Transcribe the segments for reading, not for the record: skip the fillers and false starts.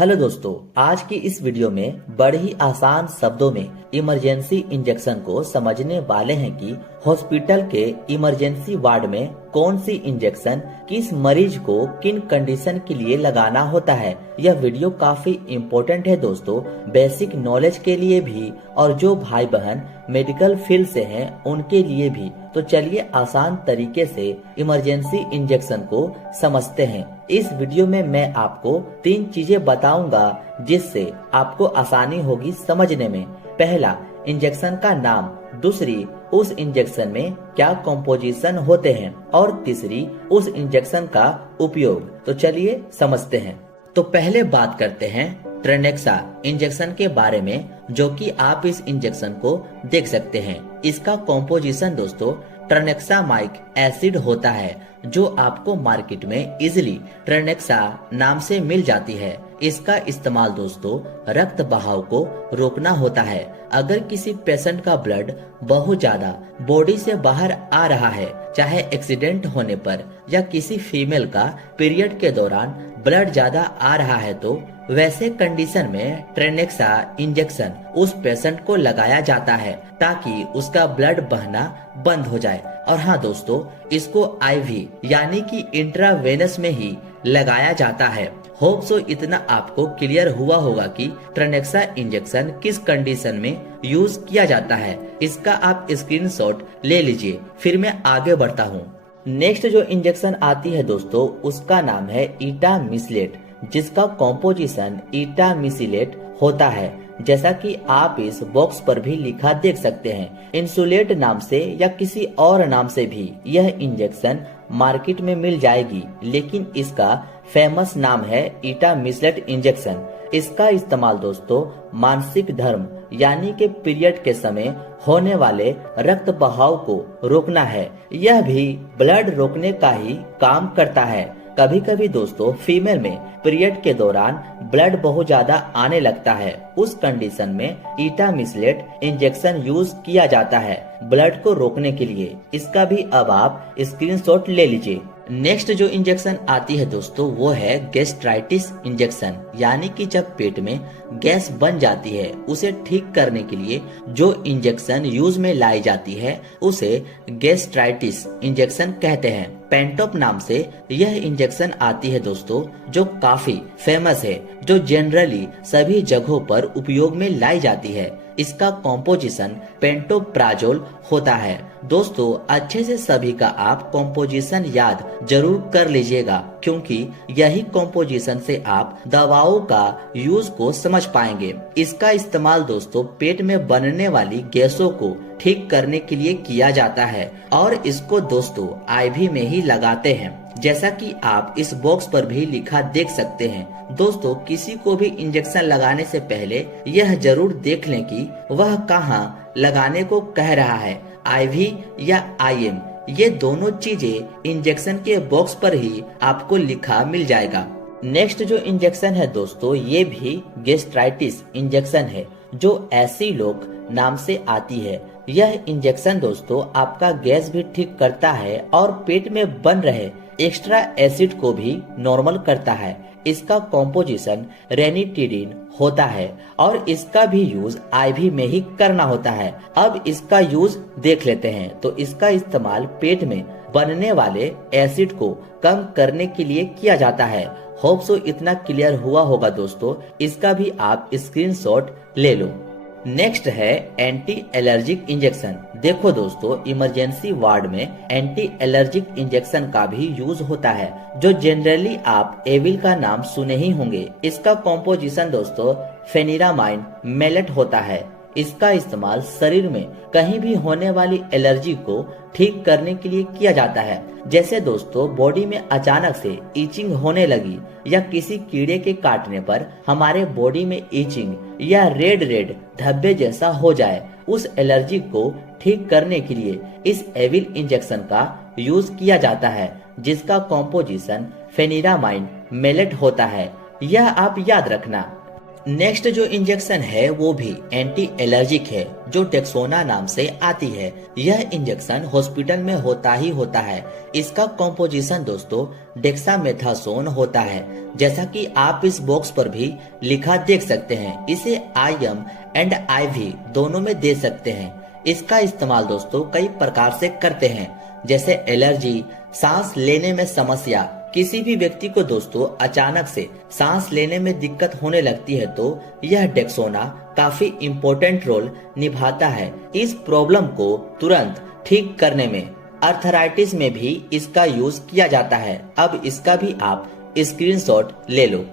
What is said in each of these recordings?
Hello दोस्तों, आज की इस वीडियो में बड़े ही आसान शब्दों में इमरजेंसी इंजेक्शन को समझने वाले हैं कि हॉस्पिटल के इमरजेंसी वार्ड में कौन सी इंजेक्शन किस मरीज को किन कंडीशन के लिए लगाना होता है। यह वीडियो काफी इम्पोर्टेंट है दोस्तों, बेसिक नॉलेज के लिए भी और जो भाई बहन मेडिकल फील्ड से हैं उनके लिए भी। तो चलिए आसान तरीके से इमरजेंसी इंजेक्शन को समझते हैं। इस वीडियो में मैं आपको 3 चीजें बताऊंगा जिससे आपको आसानी होगी समझने में। पहला, इंजेक्शन का नाम। दूसरी, उस इंजेक्शन में क्या कॉम्पोजिशन होते हैं। और तीसरी, उस इंजेक्शन का उपयोग। तो चलिए समझते हैं। तो पहले बात करते हैं ट्रेनेक्सा इंजेक्शन के बारे में, जो कि आप इस इंजेक्शन को देख सकते हैं। इसका कॉम्पोजिशन दोस्तों ट्रेनेक्सामाइक एसिड होता है, जो आपको मार्केट में इजिली ट्रेनेक्सा नाम से मिल जाती है। इसका इस्तेमाल दोस्तों रक्त बहाव को रोकना होता है। अगर किसी पेशेंट का ब्लड बहुत ज्यादा बॉडी से बाहर आ रहा है, चाहे एक्सीडेंट होने पर या किसी फीमेल का पीरियड के दौरान ब्लड ज्यादा आ रहा है, तो वैसे कंडीशन में ट्रेनेक्सा इंजेक्शन उस पेशेंट को लगाया जाता है ताकि उसका ब्लड बहना बंद हो जाए। और हाँ दोस्तों, इसको आईवी यानी कि इंट्रावेनस में ही लगाया जाता है। होप सो इतना आपको क्लियर हुआ होगा कि ट्रेनेक्सा इंजेक्शन किस कंडीशन में यूज किया जाता है। इसका आप स्क्रीनशॉट ले लीजिए, फिर मैं आगे बढ़ता हूँ। नेक्स्ट जो इंजेक्शन आती है दोस्तों, उसका नाम है इटामिसिलेट, जिसका कॉम्पोजिशन इटामिसिलेट होता है, जैसा कि आप इस बॉक्स पर भी लिखा देख सकते हैं। इंसुलेट नाम से या किसी और नाम से भी यह इंजेक्शन मार्केट में मिल जाएगी, लेकिन इसका फेमस नाम है इटामिसिलेट इंजेक्शन। इसका इस्तेमाल दोस्तों मानसिक धर्म यानी कि पीरियड के समय होने वाले रक्त बहाव को रोकना है। यह भी ब्लड रोकने का ही काम करता है। कभी कभी दोस्तों फीमेल में पीरियड के दौरान ब्लड बहुत ज्यादा आने लगता है, उस कंडीशन में इटामिसिलेट इंजेक्शन यूज किया जाता है ब्लड को रोकने के लिए। इसका भी अब आप स्क्रीनशॉट ले लीजिए। नेक्स्ट जो इंजेक्शन आती है दोस्तों, वो है गैस्ट्राइटिस इंजेक्शन, यानी कि जब पेट में गैस बन जाती है उसे ठीक करने के लिए जो इंजेक्शन यूज में लाई जाती है उसे गैस्ट्राइटिस इंजेक्शन कहते हैं। पेंटोप नाम से यह इंजेक्शन आती है दोस्तों, जो काफी फेमस है, जो जनरली सभी जगहों पर उपयोग में लाई जाती है। इसका कॉम्पोजिशन पेंटोप्राजोल होता है। दोस्तों अच्छे से सभी का आप कॉम्पोजिशन याद जरूर कर लीजिएगा, क्योंकि यही कॉम्पोजिशन से आप दवाओं का यूज को समझ पाएंगे। इसका इस्तेमाल दोस्तों पेट में बनने वाली गैसों को ठीक करने के लिए किया जाता है और इसको दोस्तों आईवी में ही लगाते हैं, जैसा कि आप इस बॉक्स पर भी लिखा देख सकते हैं। दोस्तों किसी को भी इंजेक्शन लगाने से पहले यह जरूर देख लें कि वह कहाँ लगाने को कह रहा है, आईवी या आईएम। ये दोनों चीजें इंजेक्शन के बॉक्स पर ही आपको लिखा मिल जाएगा। नेक्स्ट जो इंजेक्शन है दोस्तों, ये भी गैस्ट्राइटिस इंजेक्शन है, जो ऐसी लोग नाम से आती है। यह इंजेक्शन दोस्तों आपका गैस भी ठीक करता है और पेट में बन रहे एक्स्ट्रा एसिड को भी नॉर्मल करता है। इसका कॉम्पोजिशन रेनिटिडिन होता है और इसका भी यूज आईवी में ही करना होता है। अब इसका यूज देख लेते हैं। तो इसका इस्तेमाल पेट में बनने वाले एसिड को कम करने के लिए किया जाता है। होप सो इतना क्लियर हुआ होगा दोस्तों, इसका भी आप स्क्रीनशॉट ले लो। नेक्स्ट है एंटी एलर्जिक इंजेक्शन। देखो दोस्तों इमरजेंसी वार्ड में एंटी एलर्जिक इंजेक्शन का भी यूज होता है, जो जनरली आप एविल का नाम सुने ही होंगे। इसका कॉम्पोजिशन दोस्तों फेनिरामाइन मेलेट होता है। इसका इस्तेमाल शरीर में कहीं भी होने वाली एलर्जी को ठीक करने के लिए किया जाता है। जैसे दोस्तों बॉडी में अचानक से ईचिंग होने लगी या किसी कीड़े के काटने पर हमारे बॉडी में ईचिंग या रेड रेड धब्बे जैसा हो जाए, उस एलर्जी को ठीक करने के लिए इस एविल इंजेक्शन का यूज किया जाता है, जिसका कॉम्पोजिशन फेनिरामाइन मेलेट होता है। यह आप याद रखना। नेक्स्ट जो इंजेक्शन है वो भी एंटी एलर्जिक है, जो डेक्सोना नाम से आती है। यह इंजेक्शन हॉस्पिटल में होता ही होता है। इसका कॉम्पोजिशन दोस्तों डेक्सामेथासोन होता है, जैसा कि आप इस बॉक्स पर भी लिखा देख सकते हैं। इसे IM एंड IV दोनों में दे सकते हैं। इसका इस्तेमाल दोस्तों कई प्रकार से करते हैं, जैसे एलर्जी, सांस लेने में समस्या। किसी भी व्यक्ति को दोस्तों अचानक से सांस लेने में दिक्कत होने लगती है तो यह डेक्सोना काफी इम्पोर्टेंट रोल निभाता है इस प्रॉब्लम को तुरंत ठीक करने में। अर्थराइटिस में भी इसका यूज किया जाता है। अब इसका भी आप स्क्रीनशॉट ले लो।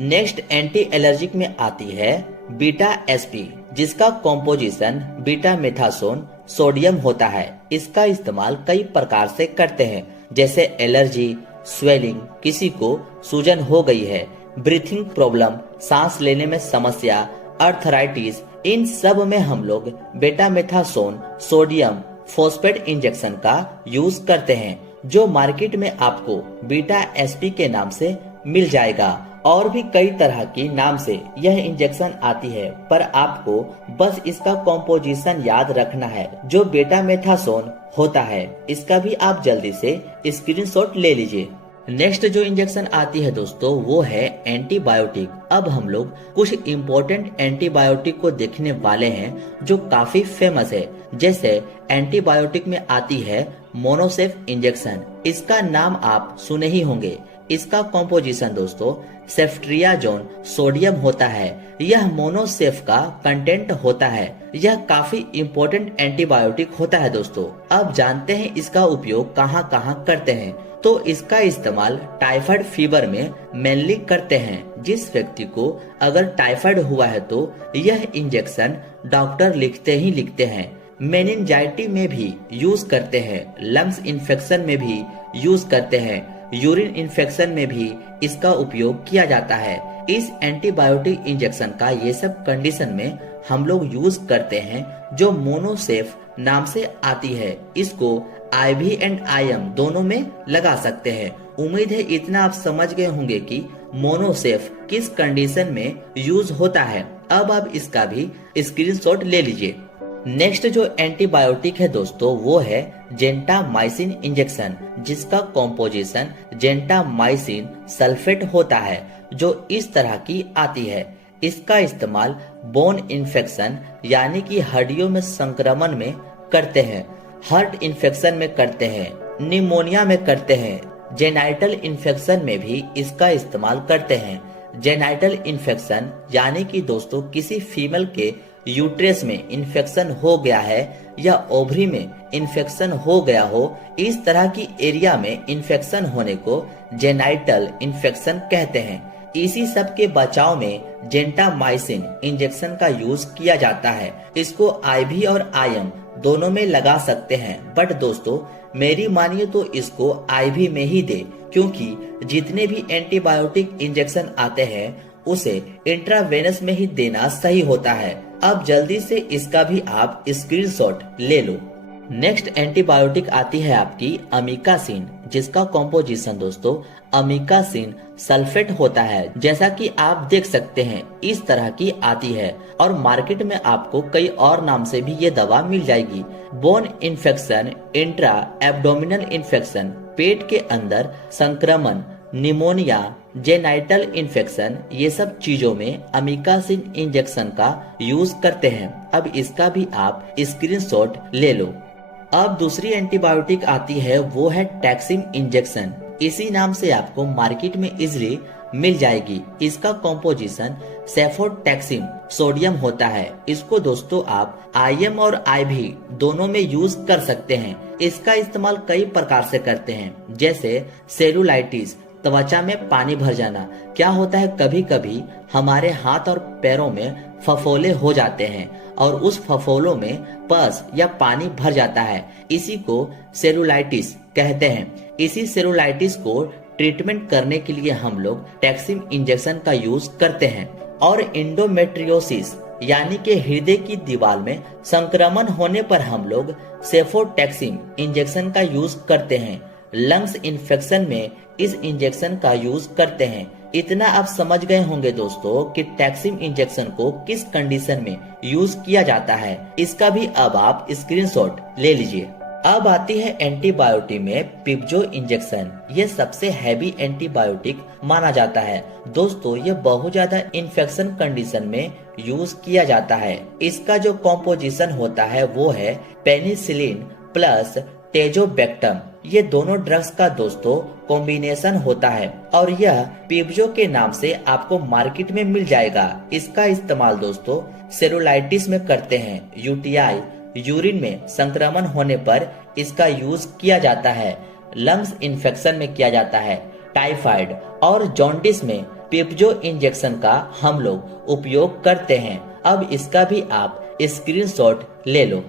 नेक्स्ट एंटी एलर्जिक में आती है बीटा SP, जिसका कॉम्पोजिशन बीटा मेथासोन सोडियम होता है। इसका इस्तेमाल कई प्रकार से करते हैं, जैसे एलर्जी, स्वेलिंग, किसी को सूजन हो गई है, ब्रीथिंग प्रॉब्लम, सांस लेने में समस्या, अर्थराइटिस, इन सब में हम लोग बेटामेथासोन सोडियम फॉस्फेट इंजेक्शन का यूज करते हैं, जो मार्केट में आपको बीटा SP के नाम से मिल जाएगा। और भी कई तरह की नाम से यह इंजेक्शन आती है, पर आपको बस इसका कॉम्पोजिशन याद रखना है, जो बेटामेथासोन होता है। इसका भी आप जल्दी से स्क्रीनशॉट ले लीजिए। नेक्स्ट जो इंजेक्शन आती है दोस्तों वो है एंटीबायोटिक। अब हम लोग कुछ इम्पोर्टेंट एंटीबायोटिक को देखने वाले हैं जो काफी फेमस है। जैसे एंटीबायोटिक में आती है मोनोसेफ इंजेक्शन। इसका नाम आप सुने ही होंगे। इसका कॉम्पोजिशन दोस्तों सेफ्ट्रियाजोन सोडियम होता है। यह मोनोसेफ का कंटेंट होता है। यह काफी इम्पोर्टेंट एंटीबायोटिक होता है दोस्तों। अब जानते हैं इसका उपयोग कहाँ कहाँ करते हैं। तो इसका इस्तेमाल टाइफाइड फीवर में मेनली करते हैं। जिस व्यक्ति को अगर टाइफाइड हुआ है तो यह इंजेक्शन डॉक्टर लिखते ही लिखते हैं। मेनिंजाइटी में भी यूज करते हैं, लंग्स इन्फेक्शन में भी यूज करते हैं, यूरिन इन्फेक्शन में भी इसका उपयोग किया जाता है। इस एंटीबायोटिक इंजेक्शन का ये सब कंडीशन में हम लोग यूज करते हैं, जो मोनोसेफ नाम से आती है। इसको IV एंड IM दोनों में लगा सकते हैं। उम्मीद है इतना आप समझ गए होंगे कि मोनोसेफ किस कंडीशन में यूज होता है। अब आप इसका भी स्क्रीनशॉट ले लीजिए। नेक्स्ट जो एंटीबायोटिक है दोस्तों वो है जेंटामाइसिन इंजेक्शन, जिसका कॉम्पोजिशन जेंटामाइसिन सल्फेट होता है, जो इस तरह की आती है। इसका इस्तेमाल बोन इन्फेक्शन यानी कि हड्डियों में संक्रमण में करते हैं, हार्ट इन्फेक्शन में करते हैं, निमोनिया में करते हैं, जेनाइटल इन्फेक्शन में भी इसका इस्तेमाल करते हैं। जेनाइटल इन्फेक्शन यानी कि दोस्तों किसी फीमेल के यूट्रस में इन्फेक्शन हो गया है या ओवरी में इन्फेक्शन हो गया हो, इस तरह की एरिया में इन्फेक्शन होने को जेनाइटल इन्फेक्शन कहते हैं। इसी सब के बचाव में जेंटामाइसिन इंजेक्शन का यूज किया जाता है। इसको IV और IM दोनों में लगा सकते हैं, बट दोस्तों मेरी मानिए तो इसको IV में ही दे, क्योंकि जितने भी एंटीबायोटिक इंजेक्शन आते हैं उसे इंट्रावेनस में ही देना सही होता है। अब जल्दी से इसका भी आप स्क्रीनशॉट ले लो। नेक्स्ट एंटीबायोटिक आती है आपकी अमीकासिन, जिसका कॉम्पोजिशन दोस्तों अमीकासिन सल्फेट होता है। जैसा कि आप देख सकते हैं इस तरह की आती है, और मार्केट में आपको कई और नाम से भी ये दवा मिल जाएगी। Bone infection, intra abdominal infection, पेट के अंदर संक्रमण, निमोनिया, जेनाइटल इन्फेक्शन, ये सब चीजों में अमीकासिन इंजेक्शन का यूज करते हैं। अब इसका भी आप स्क्रीनशॉट ले लो। अब दूसरी एंटीबायोटिक आती है वो है टैक्सिम इंजेक्शन। इसी नाम से आपको मार्केट में इजिली मिल जाएगी। इसका कॉम्पोजिशन सेफोटैक्सिम सोडियम होता है। इसको दोस्तों आप IM और IV दोनों में यूज कर सकते हैं। इसका इस्तेमाल कई प्रकार से करते हैं, जैसे सेलुलाइटिस, त्वचा में पानी भर जाना। क्या होता है कभी कभी हमारे हाथ और पैरों में फफोले हो जाते हैं और उस फफोलों में पस या पानी भर जाता है, इसी को सेलुलाइटिस कहते हैं। इसी सेलुलाइटिस को ट्रीटमेंट करने के लिए हम लोग टैक्सिम इंजेक्शन का यूज करते हैं। और इंडोमेट्रियोसिस यानी कि हृदय की दीवार में संक्रमण होने पर हम लोग सेफोटैक्सिम इंजेक्शन का यूज करते हैं। लंग्स इन्फेक्शन में इस इंजेक्शन का यूज करते हैं। इतना आप समझ गए होंगे दोस्तों कि टैक्सिम इंजेक्शन को किस कंडीशन में यूज किया जाता है, इसका भी अब आप स्क्रीनशॉट ले लीजिए। अब आती है एंटीबायोटिक में पिप्जो इंजेक्शन। ये सबसे हैवी एंटीबायोटिक माना जाता है दोस्तों। ये बहुत ज्यादा इन्फेक्शन कंडीशन में यूज किया जाता है। इसका जो कॉम्पोजिशन होता है वो है पेनिसिलिन प्लस टेजोबैक्टम। ये दोनों ड्रग्स का दोस्तों कॉम्बिनेशन होता है और यह पिप्जो के नाम से आपको मार्केट में मिल जाएगा। इसका इस्तेमाल दोस्तों सेलुलाइटिस में करते हैं। यूटीआई यूरिन में संक्रमण होने पर इसका यूज किया जाता है। लंग्स इन्फेक्शन में किया जाता है। टाइफाइड और जॉन्डिस में पिप्जो इंजेक्शन का हम लोग उपयोग करते हैं। अब इसका भी आप स्क्रीनशॉट ले लो।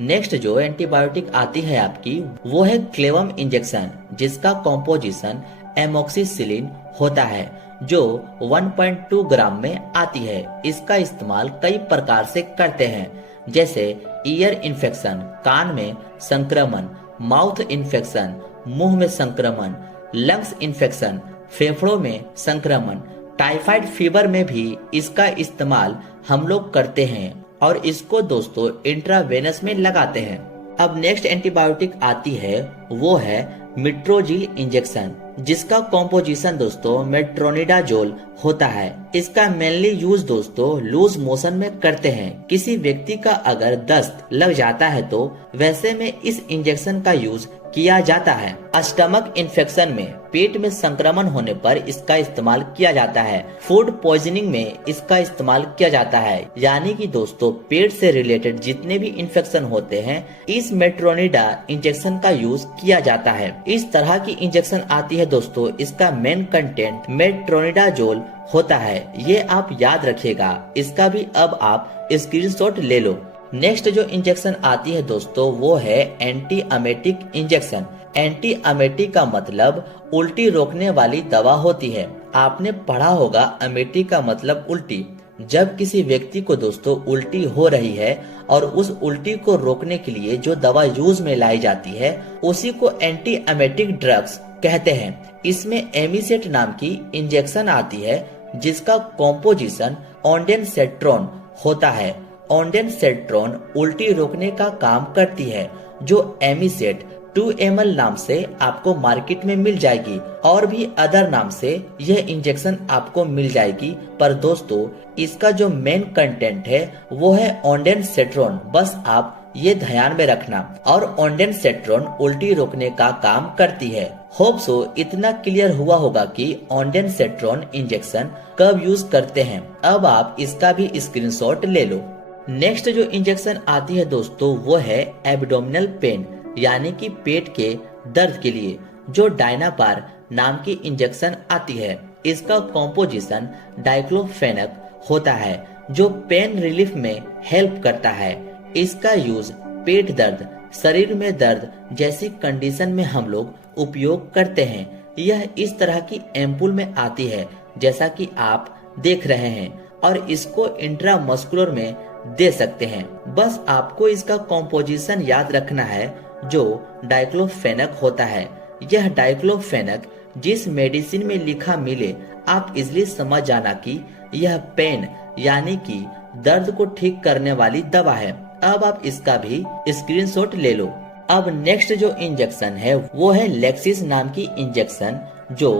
नेक्स्ट जो एंटीबायोटिक आती है आपकी वो है क्लेवम इंजेक्शन, जिसका कॉम्पोजिशन एमोक्सिसिलिन होता है जो 1.2 ग्राम में आती है। इसका इस्तेमाल कई प्रकार से करते हैं, जैसे ईयर इन्फेक्शन, कान में संक्रमण, माउथ इन्फेक्शन, मुंह में संक्रमण, लंग्स इन्फेक्शन, फेफड़ों में संक्रमण, टाइफाइड फीवर में भी इसका इस्तेमाल हम लोग करते हैं और इसको दोस्तों इंट्रावेनस में लगाते हैं। अब नेक्स्ट एंटीबायोटिक आती है वो है मेट्रोजिल इंजेक्शन, जिसका कॉम्पोजिशन दोस्तों मेट्रोनिडाजोल होता है। इसका मेनली यूज दोस्तों लूज मोशन में करते हैं। किसी व्यक्ति का अगर दस्त लग जाता है तो वैसे में इस इंजेक्शन का यूज किया जाता है। स्टमक इन्फेक्शन में, पेट में संक्रमण होने पर इसका इस्तेमाल किया जाता है। फूड पॉइजनिंग में इसका इस्तेमाल किया जाता है। यानी कि दोस्तों पेट से रिलेटेड जितने भी इन्फेक्शन होते हैं इस मेट्रोनिडा इंजेक्शन का यूज किया जाता है। इस तरह की इंजेक्शन आती है दोस्तों, इसका मेन कंटेंट मेट्रोनिडाजोल होता है। ये आप याद रखिएगा। इसका भी अब आप स्क्रीनशॉट ले लो। नेक्स्ट जो इंजेक्शन आती है दोस्तों वो है एंटी अमेटिक इंजेक्शन। एंटी अमेटिक का मतलब उल्टी रोकने वाली दवा होती है। आपने पढ़ा होगा अमेटिक का मतलब उल्टी। जब किसी व्यक्ति को दोस्तों उल्टी हो रही है और उस उल्टी को रोकने के लिए जो दवा यूज में लाई जाती है उसी को एंटी अमेटिक ड्रग्स कहते हैं। इसमें एमिसेट नाम की इंजेक्शन आती है जिसका कॉम्पोजिशन ऑन्डेनसेट्रोन होता है। ऑन्डेनसेट्रोन उल्टी रोकने का काम करती है, जो एमिसेट 2 ml नाम से आपको मार्केट में मिल जाएगी और भी अदर नाम से यह इंजेक्शन आपको मिल जाएगी। पर दोस्तों इसका जो मेन कंटेंट है वो है ऑन्डेनसेट्रोन। बस आप ये ध्यान में रखना। और ऑन्डेनसेट्रोन उल्टी रोकने का काम करती है। होप सो इतना क्लियर हुआ होगा कि ऑन्डेनसेट्रोन इंजेक्शन कब यूज करते हैं। अब आप इसका भी स्क्रीनशॉट ले लो। नेक्स्ट जो इंजेक्शन आती है दोस्तों वो है एब्डोमिनल पेन, यानी कि पेट के दर्द के लिए, जो डायनापार नाम की इंजेक्शन आती है। इसका कॉम्पोजिशन डाइक्लोफेनक होता है जो पेन रिलीफ में हेल्प करता है। इसका यूज पेट दर्द, शरीर में दर्द जैसी कंडीशन में हम लोग उपयोग करते हैं। यह इस तरह की एम्पुल में आती है जैसा कि आप देख रहे हैं और इसको इंट्रामस्कुलर में दे सकते हैं। बस आपको इसका कॉम्पोजिशन याद रखना है जो डाइक्लोफेनक होता है। यह डाइक्लोफेनक जिस मेडिसिन में लिखा मिले आप इजली समझ जाना कि यह पेन यानी कि दर्द को ठीक करने वाली दवा है। अब आप इसका भी स्क्रीनशॉट ले लो। अब नेक्स्ट जो इंजेक्शन है वो है लेक्सिस नाम की इंजेक्शन जो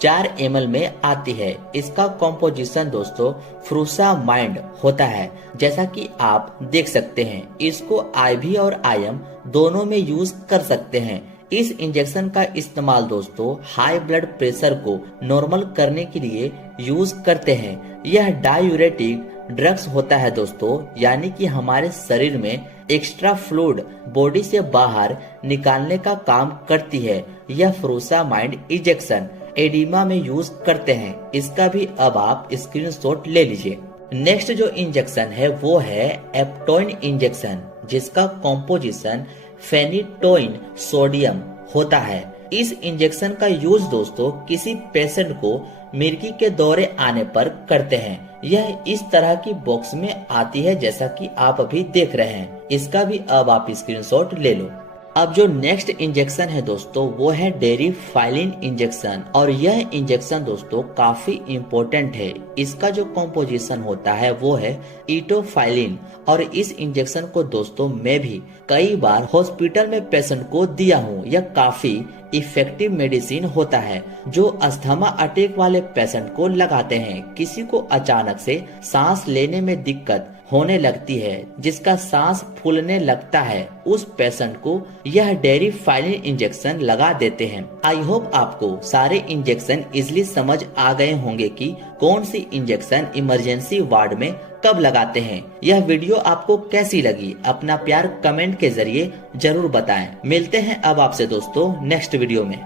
4 ml में आती है। इसका कॉम्पोजिशन दोस्तों फ्रूसामाइड होता है जैसा कि आप देख सकते हैं। इसको IV और IM दोनों में यूज कर सकते हैं। इस इंजेक्शन का इस्तेमाल दोस्तों हाई ब्लड प्रेशर को नॉर्मल करने के लिए यूज करते हैं। यह डायूरेटिक ड्रग्स होता है दोस्तों, यानी कि हमारे शरीर में एक्स्ट्रा फ्लूइड बॉडी से बाहर निकालने का काम करती है। यह फ्रूसामाइड इंजेक्शन एडिमा में यूज करते हैं। इसका भी अब आप स्क्रीनशॉट ले लीजिए। नेक्स्ट जो इंजेक्शन है वो है एप्टोइन इंजेक्शन, जिसका कॉम्पोजिशन फेनिटोइन सोडियम होता है। इस इंजेक्शन का यूज दोस्तों किसी पेशेंट को मिर्गी के दौरे आने पर करते हैं। यह इस तरह की बॉक्स में आती है जैसा कि आप अभी देख रहे हैं। इसका भी अब आप स्क्रीनशॉट ले लो। अब जो नेक्स्ट इंजेक्शन है दोस्तों वो है डेरिफाइलिन इंजेक्शन, और यह इंजेक्शन दोस्तों काफी इम्पोर्टेंट है। इसका जो कॉम्पोजिशन होता है वो है इटोफाइलिन, और इस इंजेक्शन को दोस्तों मैं भी कई बार हॉस्पिटल में पेशेंट को दिया हूँ। यह काफी इफेक्टिव मेडिसिन होता है जो अस्थमा अटैक वाले पेशेंट को लगाते हैं। किसी को अचानक से सांस लेने में दिक्कत होने लगती है, जिसका सांस फूलने लगता है, उस पेशेंट को यह डेरिफाइलिन इंजेक्शन लगा देते हैं। आई होप आपको सारे इंजेक्शन इजिली समझ आ गए होंगे कि कौन सी इंजेक्शन इमरजेंसी वार्ड में कब लगाते हैं। यह वीडियो आपको कैसी लगी अपना प्यार कमेंट के जरिए जरूर बताएं। मिलते हैं अब आपसे दोस्तों नेक्स्ट वीडियो में।